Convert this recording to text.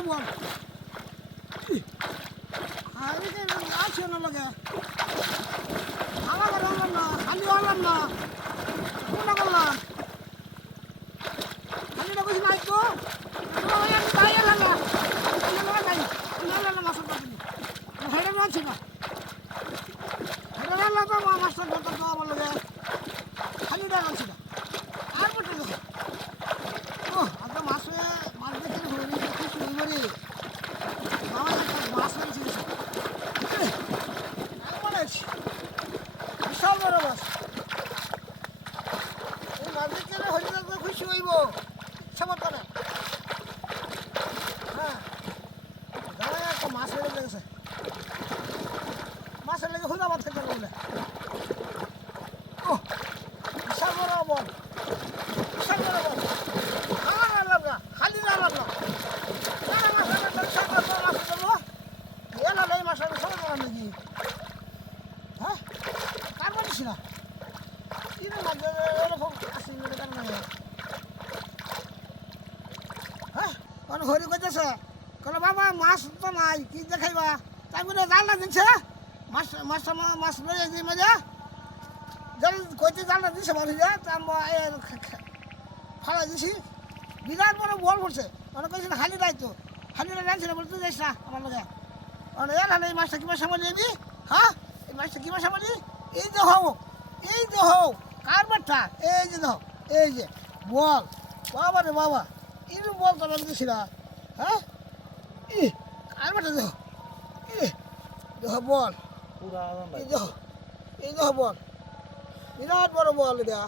বিশাল বড় বল আর এদিকে মাছ না লাগে আমার হলাম না খালি হলাম না কোনটা করলাম খালিটা বুঝি নাই তো ওই আমি তাই এলাম না হেঁটে রয়েছে না হেঁটে রাখলে তো মাছটা যত তো আমার লোকে খালি রাখছি না আর বটে দেখো ও আজ মাছ হয়ে মাছ দেখে হয়ে দেখি শুরু করি বাবা একটা মাছ হয়েছে বিশাল বড় মাছ এই মাছ দেখে হয়ে থাকবে খুশি হইব সমর্থনে হ্যাঁ দাঁড়ায় একটা মাছ হয়ে গেছে মাছের লেগে মাছ খেতে বললে ও বিশাল বড় বল বিশাল বড় বল আমার আনলাম না খালি না আনলাম না না, না, মাছ আনলাম না, বিশাল বড় বল মাছ ধরবো। এলাম এই মাছ আমি সবাই ধরলাম নাকি হ্যাঁ বলিস না এরকম আসি কেন না হ্যাঁ কোন হরি করতেছে কলে বাবা, মাছ তো নাই, কি দেখাইবা তাই বলে জানলা দিচ্ছে মাছ মাছ মাছ লয়ে দিই মজা জাল কইতে জানলা দিছে মানুষ তা ফালা দিছি। বিরাট বড় বল পড়ছে। মানে কইছিল হালি নাই তো। হালি না, বলতে যাইস না আমার মানে এর হালে এই মাছটা কিবা সামাল নিবি? হ্যাঁ? এই মাছটা কিবা সামাল এই যে হও এই যে হও কার বাট্টা এই যে দাও এই যে বল। বাবা রে বাবা এই বল তো দিছি না। হ্যাঁ? ই কার বাট্টা দেখো? ই দেখো বল। এই দেখো এই দেখো বল। বিরাট বড় বল এটা।